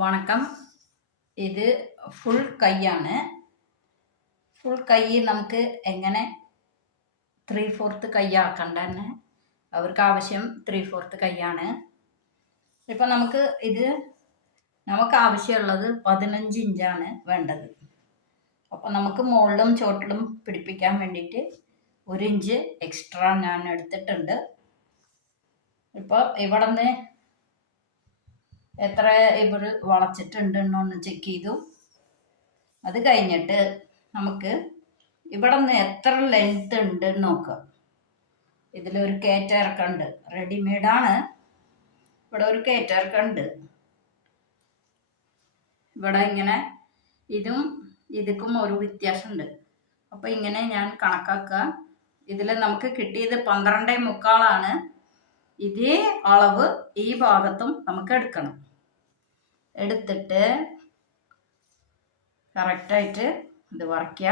വണക്കം. ഇത് ഫുൾ കൈയാണ്. ഫുൾ കൈ നമുക്ക് എങ്ങനെ 3/4 കൈയാക്കണ്ടെന്ന് അവർക്ക് ആവശ്യം 3/4 കൈയാണ്. ഇപ്പം നമുക്ക് ആവശ്യമുള്ളത് 15 ഇഞ്ചാണ് വേണ്ടത്. അപ്പം നമുക്ക് മുകളിലും ചോട്ടിലും പിടിപ്പിക്കാൻ വേണ്ടിയിട്ട് 1 ഇഞ്ച് എക്സ്ട്രാ ഞാൻ എടുത്തിട്ടുണ്ട്. ഇപ്പോൾ ഇവിടെ നിന്ന് എത്ര ഇവർ വളച്ചിട്ടുണ്ടെന്നൊന്ന് ചെക്ക് ചെയ്തു. അത് കഴിഞ്ഞിട്ട് നമുക്ക് ഇവിടെ നിന്ന് എത്ര ലെങ്ത് ഉണ്ട് നോക്കുക. ഇതിലൊരു കയറ്റിറക്കുണ്ട്, റെഡിമെയ്ഡാണ്. ഇവിടെ ഒരു കയറ്റിറക്കുണ്ട്. ഇവിടെ ഇങ്ങനെ ഇതുക്കും ഒരു വ്യത്യാസമുണ്ട്. അപ്പോൾ ഇങ്ങനെ ഞാൻ കണക്കാക്കുക. ഇതിൽ നമുക്ക് കിട്ടിയത് 12.75 ഇതേ അളവ് ഈ ഭാഗത്തും നമുക്ക് എടുക്കണം. എടുത്തിട്ട് കറക്റ്റായിട്ട് ഇത് വരയ്ക്കുക.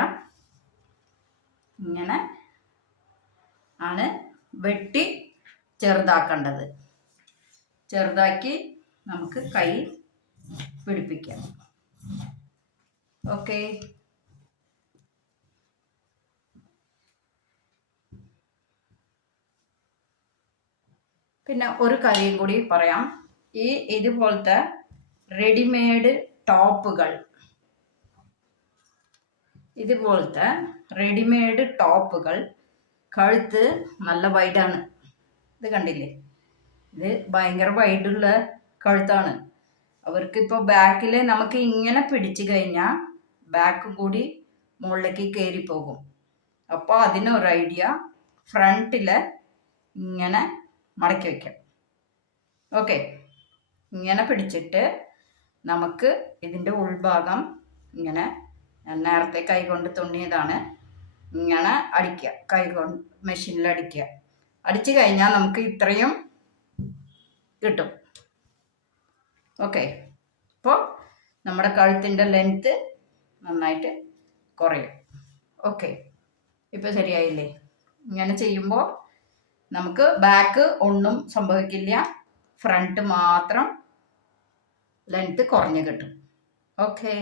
ഇങ്ങനെ ആണ് വെട്ടി ചെറുതാക്കേണ്ടത്. ചെറുതാക്കി നമുക്ക് കൈ പിടിപ്പിക്കാം. ഓക്കെ. പിന്നെ ഒരു കാര്യം കൂടി പറയാം. ഇതുപോലത്തെ റെഡിമെയ്ഡ് ടോപ്പുകൾ കഴുത്ത് നല്ല വൈഡാണ്. ഇത് കണ്ടില്ലേ? ഇത് ഭയങ്കര വൈഡുള്ള കഴുത്താണ്. അവർക്കിപ്പോൾ ബാക്കിൽ നമുക്ക് ഇങ്ങനെ പിടിച്ചു കഴിഞ്ഞാൽ ബാക്ക് കൂടി മുകളിലേക്ക് കയറിപ്പോകും. അപ്പോൾ അതിനൊരു ഐഡിയ, ഫ്രണ്ടിൽ ഇങ്ങനെ മടക്കി വയ്ക്കാം. ഓക്കെ. ഇങ്ങനെ പിടിച്ചിട്ട് നമുക്ക് ഇതിൻ്റെ ഉൾഭാഗം ഇങ്ങനെ, നേരത്തെ കൈകൊണ്ട് തുന്നിയതാണ്, ഇങ്ങനെ അടിക്കുക. കൈകൊണ്ട് മെഷീനിൽ അടിക്കുക. അടിച്ചു കഴിഞ്ഞാൽ നമുക്ക് ഇത്രയും കിട്ടും. ഓക്കെ. അപ്പോൾ നമ്മുടെ കഴുത്തിൻ്റെ ലെങ്ത്ത് നന്നായിട്ട് കുറയും. ഓക്കെ. ഇപ്പോൾ ശരിയായില്ലേ? ഇങ്ങനെ ചെയ്യുമ്പോൾ നമുക്ക് ബാക്ക് ഒന്നും സംഭവിക്കില്ല, ഫ്രണ്ട് മാത്രം ലെങ്ത്ത് കുറഞ്ഞ് കിട്ടും. ഓക്കെ.